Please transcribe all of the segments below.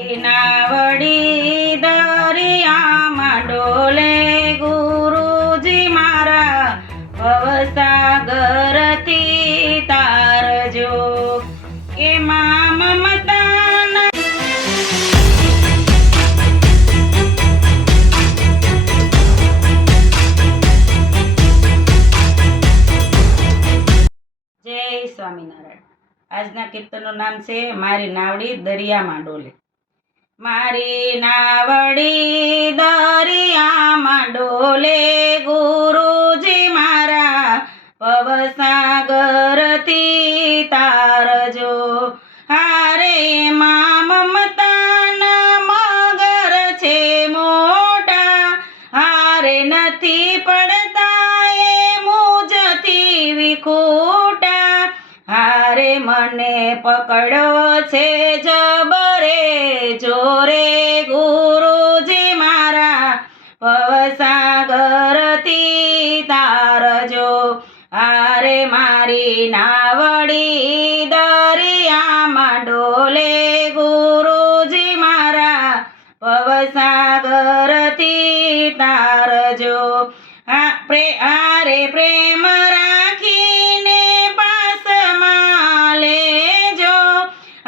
નાવડી દરિયામાં ડોલે ગુરુજી મારા ભવસાગરથી તારજો કે મમતાના જય સ્વામિનારાયણ। આજના કીર્તનનું નામ છે મારી નાવડી દરિયામાં ડોલે। મારી નાવડી દરિયામાં ડોલે ગુરુજી મારા ભવસાગરથી તારજો હારે એમાં મમતાના મગર છે મોટા હારે નથી પડતા એ મુજથી વિખૂટા હારે મને પકડ્યો છે જબરે જોરે ગુરુજી મારા ભવસાગરથી તારજો હારે મારી નાવડી દરિયામાં ડોલે ગુરુજી મારા ભવસાગરથી તારજો હારે પ્રેમ રાખીને પાસમાં લેજો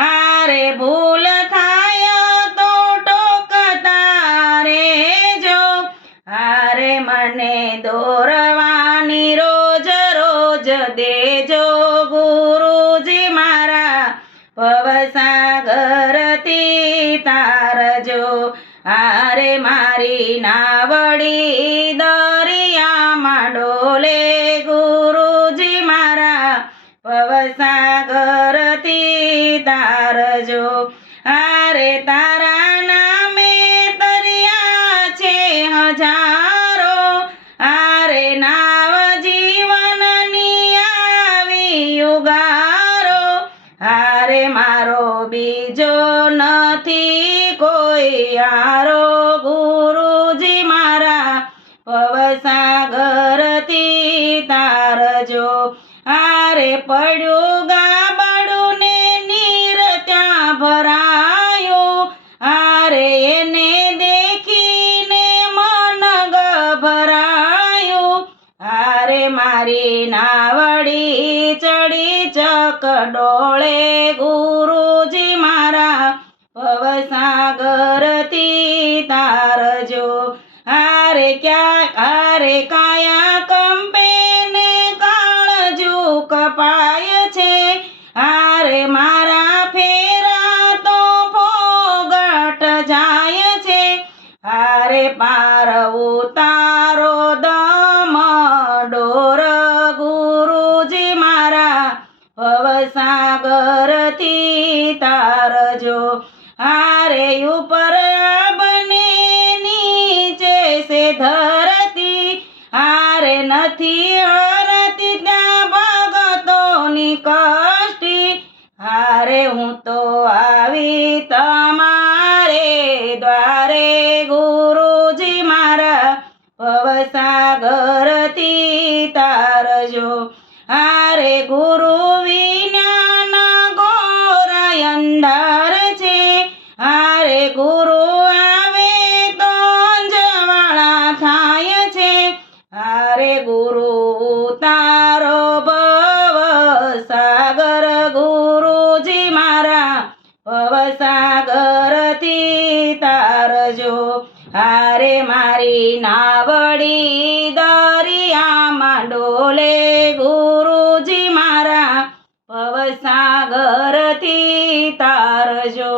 હારે ભૂલ થાય તો ટોકતા રેજો હારે મને દોરવાની રોજ રોજ દેજો ગુરુજી મારા ભવસાગરથી તારજો હારે મારી નાવડી દરિયામાં ડોલે ગુરુજી મારા ભવસાગરથી તારજો હારે તારા નામે તર્યા છે હજારો હારે નાવ જીવનની આવી યુગારો હારે મારો બીજો નથી કોઈ યારો ગુરુજી મારા ભવસાગરથી તારજો હારે પડ્યું ગાબડું ને નીર ત્યાં ભરાયું હારે એને દેખીને મન ગભરાયું હારે મારી નાવડી ચડી ચકડોળે ગુરુજી મારા ભવસાગરથી તારજો હારે કાયા કંપે ને કાળજુ કપાય છે હારે મારા ફેરા તો ફોગટ જાય છે હારે પાર ઉતારો દમ ડોર ગુરુજી મારા ભવસાગરથી તારજો હારે ઉપર બને નીચે સે ધરતી હારે નથી હરતી ત્યાં ભગતોની કષ્ટી હારે હું તો આવી તમારે દ્વારે ગુરુજી મારા ભવસાગરથી તારજો હારે ગુરુ વિના ગોરા અંધાર છે હારે ગુરુ આવે તો અંજવાળા થાય છે હારે ગુરુ તારો ભવસાગર ગુરુજી મારા ભવસાગરથી તારજો હારે મારી નાવડી દરિયામાં ડોલે ગુરુજી મારા ભવસાગરથી તારજો।